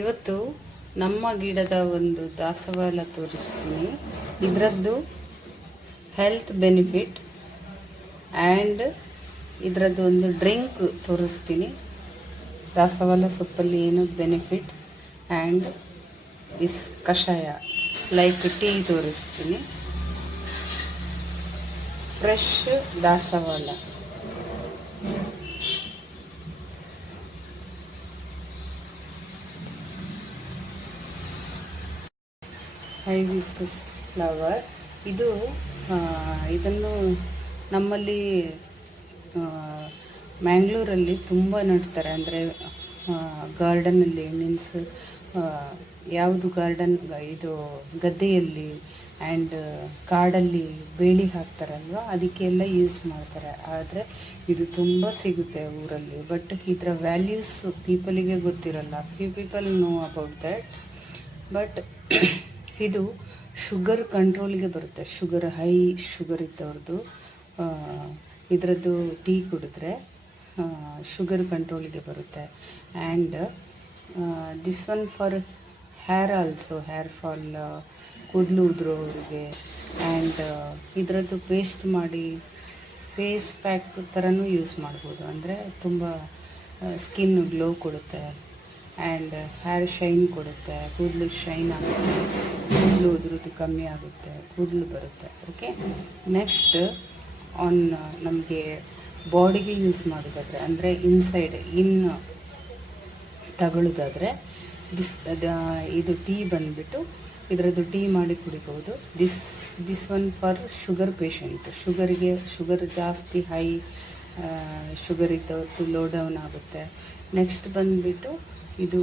ಇವತ್ತು ನಮ್ಮ ಗಿಡದ ಒಂದು ದಾಸವಾಳ ತೋರಿಸ್ತೀನಿ. ಇದರದ್ದು ಹೆಲ್ತ್ ಬೆನಿಫಿಟ್ ಆ್ಯಂಡ್ ಇದರದ್ದು ಒಂದು ಡ್ರಿಂಕ್ ತೋರಿಸ್ತೀನಿ. ದಾಸವಾಳ ಸೊಪ್ಪಲ್ಲಿ ಏನು ಬೆನಿಫಿಟ್ ಆ್ಯಂಡ್ ದಿಸ್ ಕಷಾಯ ಲೈಕ್ ಟೀ ತೋರಿಸ್ತೀನಿ. ಫ್ರೆಶ್ ದಾಸವಾಳ, ಹೈಬಿಸ್ಕಸ್ ಫ್ಲವರ್. ಇದನ್ನು ನಮ್ಮಲ್ಲಿ ಮ್ಯಾಂಗ್ಳೂರಲ್ಲಿ ತುಂಬ ನಡ್ತಾರೆ. ಅಂದರೆ ಗಾರ್ಡನಲ್ಲಿ ಮೀನ್ಸ್ ಯಾವುದು ಗಾರ್ಡನ್ ಇದು ಗದ್ದೆಯಲ್ಲಿ ಆ್ಯಂಡ್ ಕಾಡಲ್ಲಿ ಬೇಲಿ ಹಾಕ್ತಾರಲ್ವ, ಅದಕ್ಕೆಲ್ಲ ಯೂಸ್ ಮಾಡ್ತಾರೆ. ಆದರೆ ಇದು ತುಂಬ ಸಿಗುತ್ತೆ ಊರಲ್ಲಿ, ಬಟ್ ಇದರ ವ್ಯಾಲ್ಯೂಸ್ ಪೀಪಲಿಗೆ ಗೊತ್ತಿರಲ್ಲ. Few people know about that. But ಇದು ಶುಗರ್ ಕಂಟ್ರೋಲ್ಗೆ ಬರುತ್ತೆ. ಹೈ ಶುಗರ್ ಇದ್ದವ್ರದ್ದು ಇದರದ್ದು ಟೀ ಕುಡಿದ್ರೆ ಶುಗರ್ ಕಂಟ್ರೋಲ್ಗೆ ಬರುತ್ತೆ. And this one for hair also, hair fall, ಕೂದಲು ಉದುರೋರಿಗೆ. ಆ್ಯಂಡ್ ಇದರದ್ದು ಪೇಸ್ಟ್ ಮಾಡಿ ಫೇಸ್ ಪ್ಯಾಕ್ ಥರನೂ ಯೂಸ್ ಮಾಡ್ಬೋದು. ಅಂದರೆ ತುಂಬ ಸ್ಕಿನ್ ಗ್ಲೋ ಕೊಡುತ್ತೆ ಆ್ಯಂಡ್ ಹೇರ್ ಶೈನ್ ಕೊಡುತ್ತೆ. ಕೂದಲು ಶೈನ್ ಆಗುತ್ತೆ, ಕೂದಲು ಉದುರೋದು ಕಮ್ಮಿ ಆಗುತ್ತೆ, ಕೂದಲು ಬರುತ್ತೆ. ಓಕೆ, ನೆಕ್ಸ್ಟ್ ಆನ್ ನಮಗೆ ಬಾಡಿಗೆ ಯೂಸ್ ಮಾಡೋದಾದರೆ, ಅಂದರೆ ಇನ್ಸೈಡ್ ತಗೊಳ್ಳೋದಾದರೆ ಇದು ಟೀ ಬಂದುಬಿಟ್ಟು ಇದರದ್ದು ಟೀ ಮಾಡಿ ಕುಡಿಬೋದು. This one for sugar patient. Sugar ಜಾಸ್ತಿ ಹೈ ಶುಗರ್ ಇದ್ದವ್ರದ್ದು ಲೋ ಡೌನ್ ಆಗುತ್ತೆ. ನೆಕ್ಸ್ಟ್ ಬಂದುಬಿಟ್ಟು ಇದು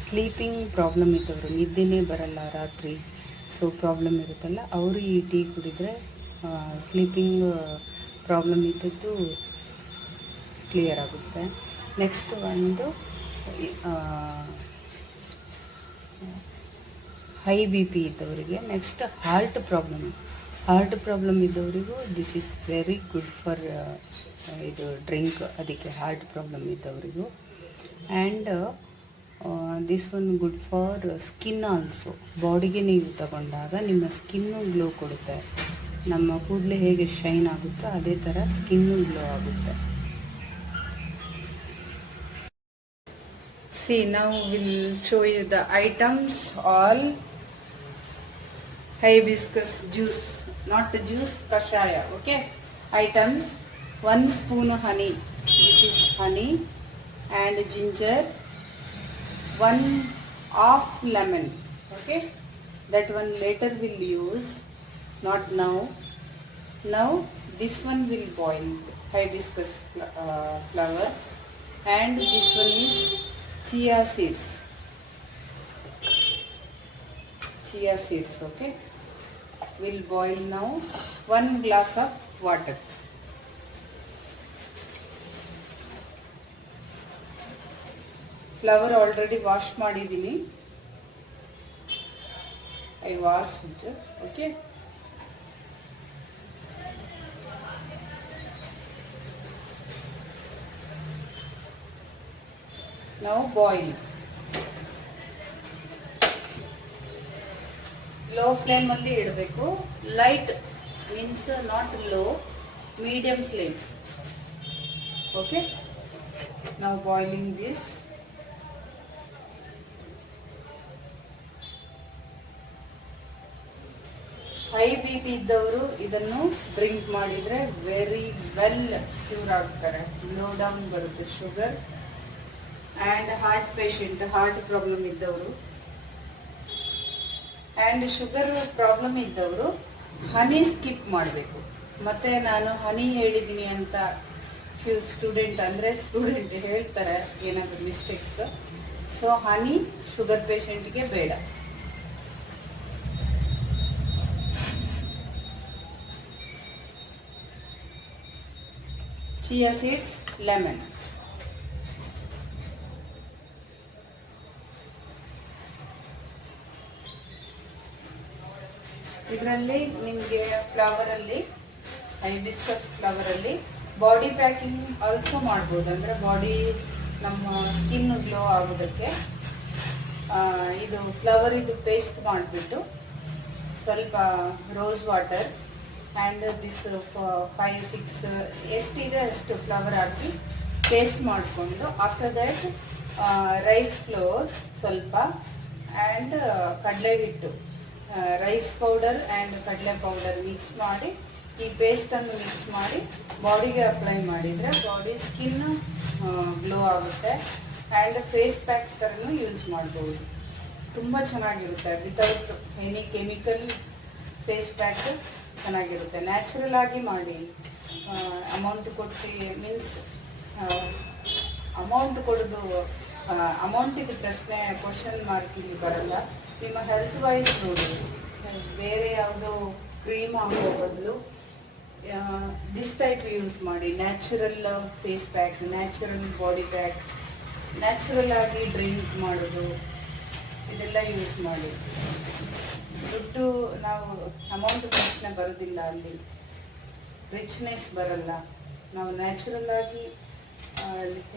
ಸ್ಲೀಪಿಂಗ್ ಪ್ರಾಬ್ಲಮ್ ಇದ್ದವರು, ನಿದ್ದೆನೇ ಬರಲ್ಲ ರಾತ್ರಿ, ಸೊ ಪ್ರಾಬ್ಲಮ್ ಇರುತ್ತಲ್ಲ, ಅವರು ಈ ಟೀ ಕುಡಿದರೆ ಸ್ಲೀಪಿಂಗ್ ಪ್ರಾಬ್ಲಮ್ ಇದ್ದದ್ದು ಕ್ಲಿಯರ್ ಆಗುತ್ತೆ. ನೆಕ್ಸ್ಟ್ ಒಂದು ಹೈ ಬಿ ಪಿ ಇದ್ದವರಿಗೆ, ನೆಕ್ಸ್ಟ್ ಹಾರ್ಟ್ ಪ್ರಾಬ್ಲಮ್ ಇದ್ದವರಿಗೂ this is very good for ಇದು ಡ್ರಿಂಕ್. ಅದಕ್ಕೆ ಹಾರ್ಟ್ ಪ್ರಾಬ್ಲಮ್ ಇದ್ದವರಿಗೂ. And this one good for skin also. ಬಾಡಿಗೆ ನೀವು ತಗೊಂಡಾಗ ನಿಮ್ಮ ಸ್ಕಿನ್ನು ಗ್ಲೋ ಕೊಡುತ್ತೆ. ನಮ್ಮ ಕೂದಲು ಹೇಗೆ ಶೈನ್ ಆಗುತ್ತೋ ಅದೇ ಥರ ಸ್ಕಿನ್ನು ಗ್ಲೋ ಆಗುತ್ತೆ. See, now we'll show you the items. All hibiscus juice, not the juice, kashaya. Okay, items: 1 spoon honey. This is honey and ginger. 1/2 lemon. Okay, that one later we'll use, not now. Now this one will boil, hibiscus flower, and this one is chia seeds. Okay, we'll boil now. 1 glass of water. Flower already wash ಮಾಡಿದ್ದೀನಿ. I washed it. Okay, now boil. Low ಫ್ಲೇಮಲ್ಲಿ ಇಡಬೇಕು. Light means not low, medium flame. Okay, ನಾವು boiling this. High B P ಇದ್ದವರು ಇದನ್ನು drink ಮಾಡಿದರೆ very well cure ಆಗ್ತಾರೆ. Low down ಬರುತ್ತೆ sugar. And heart patient, heart problem ಇದ್ದವರು and sugar problem ಇದ್ದವರು ಹನಿ ಸ್ಕಿಪ್ ಮಾಡಬೇಕು. ಮತ್ತು ನಾನು ಹನಿ ಹೇಳಿದ್ದೀನಿ ಅಂತ ಫ್ಯೂ ಸ್ಟೂಡೆಂಟ್ ಹೇಳ್ತಾರೆ ಏನಾದರೂ ಮಿಸ್ಟೇಕ್ಸ್. ಸೊ ಹನಿ ಶುಗರ್ ಪೇಷಂಟ್ಗೆ ಬೇಡ. Chia seeds, lemon. ಇದರಲ್ಲಿ ನಿಮಗೆ ಫ್ಲವರಲ್ಲಿ, ಹೈಬಿಸ್ಕಸ್ ಫ್ಲವರಲ್ಲಿ ಬಾಡಿ ಪ್ಯಾಕಿಂಗ್ ಆಲ್ಸೋ ಮಾಡ್ಬೋದು. ಅಂದರೆ ಬಾಡಿ ನಮ್ಮ ಸ್ಕಿನ್ ಗ್ಲೋ ಆಗೋದಕ್ಕೆ ಇದು ಫ್ಲವರ್ ಇದು ಪೇಸ್ಟ್ ಮಾಡಿಬಿಟ್ಟು ಸ್ವಲ್ಪ ರೋಸ್ ವಾಟರ್ ಆ್ಯಂಡ್ ದಿಸ್ 5-6 ಎಷ್ಟಿದೆ ಅಷ್ಟು ಫ್ಲವರ್ ಹಾಕಿ ಪೇಸ್ಟ್ ಮಾಡಿಕೊಂಡು ಆಫ್ಟರ್ ದ್ಯಾಟ್ ರೈಸ್ ಫ್ಲೋರ್ ಸ್ವಲ್ಪ ಆ್ಯಂಡ್ ಕಡಲೆ ಹಿಟ್ಟು ರೈಸ್ ಪೌಡರ್ ಆ್ಯಂಡ್ ಕಡಲೆ ಪೌಡರ್ ಮಿಕ್ಸ್ ಮಾಡಿ ಈ ಪೇಸ್ಟನ್ನು ಮಿಕ್ಸ್ ಮಾಡಿ ಬಾಡಿಗೆ ಅಪ್ಲೈ ಮಾಡಿದರೆ ಬಾಡಿ ಸ್ಕಿನ್ ಗ್ಲೋ ಆಗುತ್ತೆ ಆ್ಯಂಡ್ ಫೇಸ್ ಪ್ಯಾಕ್ ಥರನೂ ಯೂಸ್ ಮಾಡ್ಬೋದು. ತುಂಬ ಚೆನ್ನಾಗಿರುತ್ತೆ without any chemical face pack ಚೆನ್ನಾಗಿರುತ್ತೆ. ನ್ಯಾಚುರಲ್ ಆಗಿ ಮಾಡಿ. ಅಮೌಂಟ್ ಕೊಟ್ಟು ಮೀನ್ಸ್ ಅಮೌಂಟ್ ಕೊಡೋದು ಅಮೌಂಟಿಗೆ ಪ್ರಶ್ನೆ ಕ್ವಶನ್ ಮಾರ್ಕ್ ಇಲ್ಲಿ ಬರಲ್ಲ. ನಿಮ್ಮ ಹೆಲ್ತ್ ವೈಸ್ ನೋಡಿ, ಬೇರೆ ಯಾವುದೋ ಕ್ರೀಮ್ ಹಾಕೋ ಬದಲು ದಿಸ್ ಟೈಪ್ ಯೂಸ್ ಮಾಡಿ. Natural face pack, natural body pack, natural ಆಗಿ ಡ್ರಿಂಕ್ ಮಾಡೋದು, ಇದೆಲ್ಲ ಯೂಸ್ ಮಾಡಿ. ದುಡ್ಡು ನಾವು ಅಮೌಂಟ್ ಪ್ರಶ್ನೆ ಬರೋದಿಲ್ಲ, ಅಲ್ಲಿ ರಿಚ್ನೆಸ್ ಬರಲ್ಲ. ನಾವು ನ್ಯಾಚುರಲ್ ಆಗಿ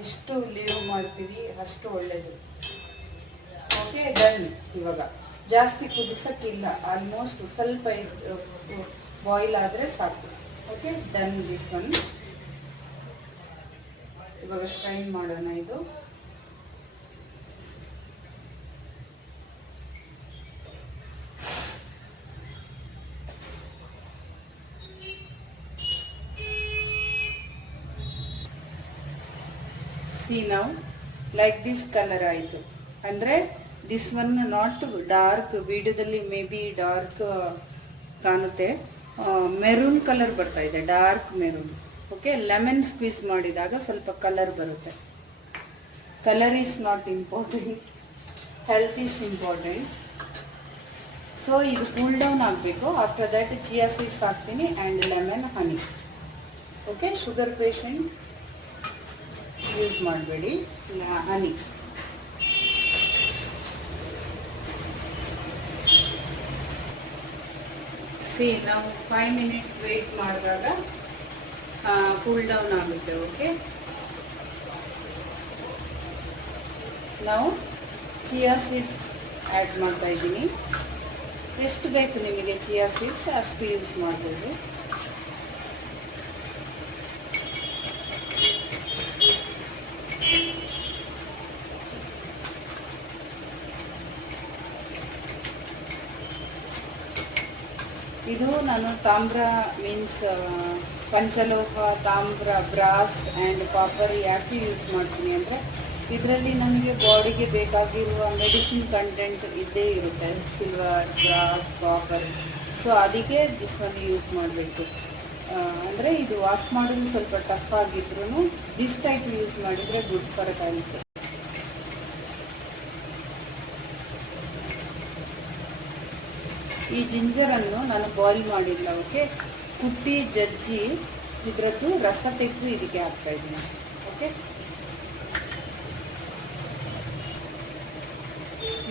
ಎಷ್ಟು ಲೀವ್ ಮಾಡ್ತೀವಿ ಅಷ್ಟು ಒಳ್ಳೆಯದು. Okay, done. ಇವಾಗ ಜಾಸ್ತಿ ಕುದಿಸೋಕ್ಕಿಲ್ಲ, ಆಲ್ಮೋಸ್ಟ್ ಸ್ವಲ್ಪ ಬಾಯ್ಲ್ ಆದರೆ ಸಾಕು. Okay, done this one. ಇವಾಗ ಸ್ಟ್ರೈನ್ ಮಾಡೋಣ. ಇದು ಸಿ ನಾವು ಲೈಕ್ ದಿಸ್ ಕಲರ್ ಆಯಿತು. ಅಂದರೆ ದಿಸ್ ಒನ್ ನಾಟ್ ಡಾರ್ಕ್, ವಿಡಿಯೋದಲ್ಲಿ ಮೇ ಬಿ ಡಾರ್ಕ್ ಕಾಣುತ್ತೆ, ಮೆರೂನ್ ಕಲರ್ ಬರ್ತಾ ಇದೆ, dark maroon. Okay, lemon squeeze ಮಾಡಿದಾಗ ಸ್ವಲ್ಪ ಕಲರ್ ಬರುತ್ತೆ. Colour is not important, health is important. So ಇದು ಕೂಲ್ ಡೌನ್ ಆಗಬೇಕು. ಆಫ್ಟರ್ ದ್ಯಾಟ್ ಚಿಯಾ ಸೀಡ್ಸ್ ಹಾಕ್ತೀನಿ and lemon honey. Okay, sugar patient use ಮಾಡಬೇಡಿ, ಹನಿ. ಸಿ ನಾವು 5 minutes ವೇಟ್ ಮಾಡಿದಾಗ ಕೂಲ್ ಡೌನ್ ಆಗುತ್ತೆ. ಓಕೆ, ನಾವು ಚಿಯಾ ಸೀಡ್ಸ್ ಆ್ಯಡ್ ಮಾಡ್ತಾ ಇದ್ದೀನಿ. ಎಷ್ಟು ಬೇಕು ನಿಮಗೆ ಚಿಯಾ ಸೀಡ್ಸ್ ಅಷ್ಟು ಯೂಸ್ ಮಾಡ್ಬೋದು. ಇದು ನಾನು ತಾಮ್ರ ಮೀನ್ಸ್ ಪಂಚಲೋಹ, ತಾಮ್ರ, ಬ್ರಾಸ್ ಆ್ಯಂಡ್ ಕಾಪರ್ ಯಾಕೆ ಯೂಸ್ ಮಾಡ್ತೀನಿ ಅಂದರೆ ಇದರಲ್ಲಿ ನಮಗೆ ಬಾಡಿಗೆ ಬೇಕಾಗಿರುವ ಮೆಡಿಸಿನ್ ಕಂಟೆಂಟ್ ಇದ್ದೇ ಇರುತ್ತೆ, ಸಿಲ್ವರ್, ಬ್ರಾಸ್, ಕಾಪರ್. ಸೊ ಅದಕ್ಕೆ ದಿಸ್ ಒನ್ ಯೂಸ್ ಮಾಡಬೇಕು. ಅಂದರೆ ಇದು ವಾಶ್ ಮಾಡೋದು ಸ್ವಲ್ಪ ಟಫ್ ಆಗಿದ್ರು ದಿಸ್ ಟೈಪ್ ಯೂಸ್ ಮಾಡಿದರೆ ಗುಡ್ ಫಾರ್ ಹೆಲ್ತ್. ಈ ಜಿಂಜರನ್ನು ನಾನು ಬಾಯ್ಲ್ ಮಾಡಿಲ್ಲ. ಓಕೆ, ಕುಟ್ಟಿ ಜಜ್ಜಿ ಇದರದ್ದು ರಸ ತೆಗೆದು ಇದಕ್ಕೆ ಹಾಕ್ತಾ ಇದ್ದೀನಿ. ಓಕೆ,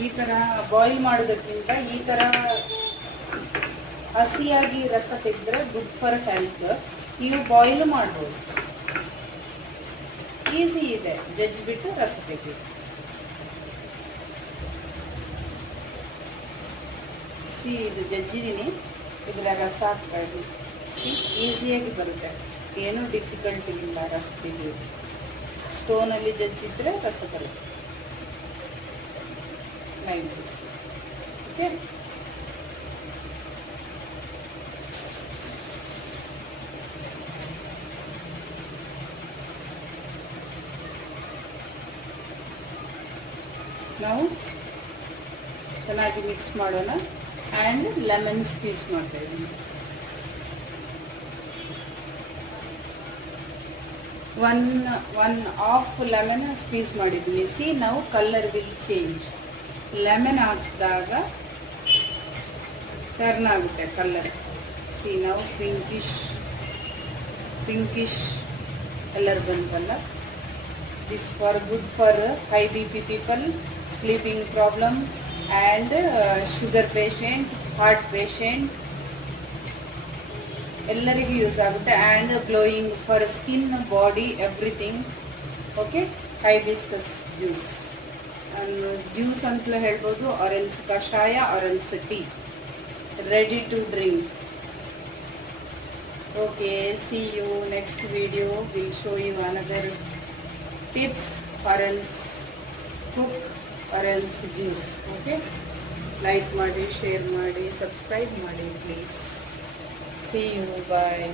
ಈ ಥರ ಬಾಯ್ಲ್ ಮಾಡೋದಕ್ಕಿಂತ ಈ ಥರ ಹಸಿಯಾಗಿ ರಸ ತೆಗೆದ್ರೆ ಗುಡ್ ಫಾರ್ ಹೆಲ್ತ್. ನೀವು ಬಾಯ್ಲ್ ಮಾಡ್ಬೋದು, ಈಸಿ ಇದೆ. ಜಜ್ಜಿಬಿಟ್ಟು ರಸ ತೆಗೆದು ಇದು ಜಜ್ಜಿದ್ದೀನಿ, ಇದರ ರಸ ಹಾಕ್ತಾ ಇದ್ದೀನಿ. ಈಸಿಯಾಗಿ ಬರುತ್ತೆ, ಏನೂ ಡಿಫಿಕಲ್ಟ್ ಇಲ್ಲ ರಸ ತೆಗೆಯೋದು. ಸ್ಟೋನಲ್ಲಿ ಜಜ್ಜಿದ್ರೆ ರಸ ಬರುತ್ತೆ. Like this. ಓಕೆ, ನಾವು ಚೆನ್ನಾಗಿ ಮಿಕ್ಸ್ ಮಾಡೋಣ ಆ್ಯಂಡ್ ಲೆಮನ್ ಸ್ಕ್ವೀಸ್ ಮಾಡ್ತಾ ಇದ್ದೀನಿ. ಒನ್ ಹಾಫ್ ಲೆಮನ್ ಸ್ಕ್ವೀಸ್ ಮಾಡಿದ್ದೀನಿ. ಸಿ ನಾವು ಕಲರ್ ವಿಲ್ ಚೇಂಜ್. ಲೆಮನ್ ಹಾಕಿದಾಗ ಟರ್ನ್ ಆಗುತ್ತೆ ಕಲರ್. ಸಿ ನಾವು ಪಿಂಕಿಶ್ ಕಲರ್ ಬಂತಲ್ಲ. This for good for high BP people, sleeping problem and sugar patient, heart patient, ಎಲ್ಲರಿಗೂ use ಆಗುತ್ತೆ. And glowing for skin, body, everything. Okay, hibiscus juice juice ಅಂತಲೂ ಹೇಳ್ಬೋದು, orange ಕಷಾಯ, orange tea, ready to drink. Okay, see you next video. We'll show you another tips or else cook or else juice. Okay, like ಮಾಡಿ, share ಮಾಡಿ, subscribe ಮಾಡಿ, please. See you. Bye.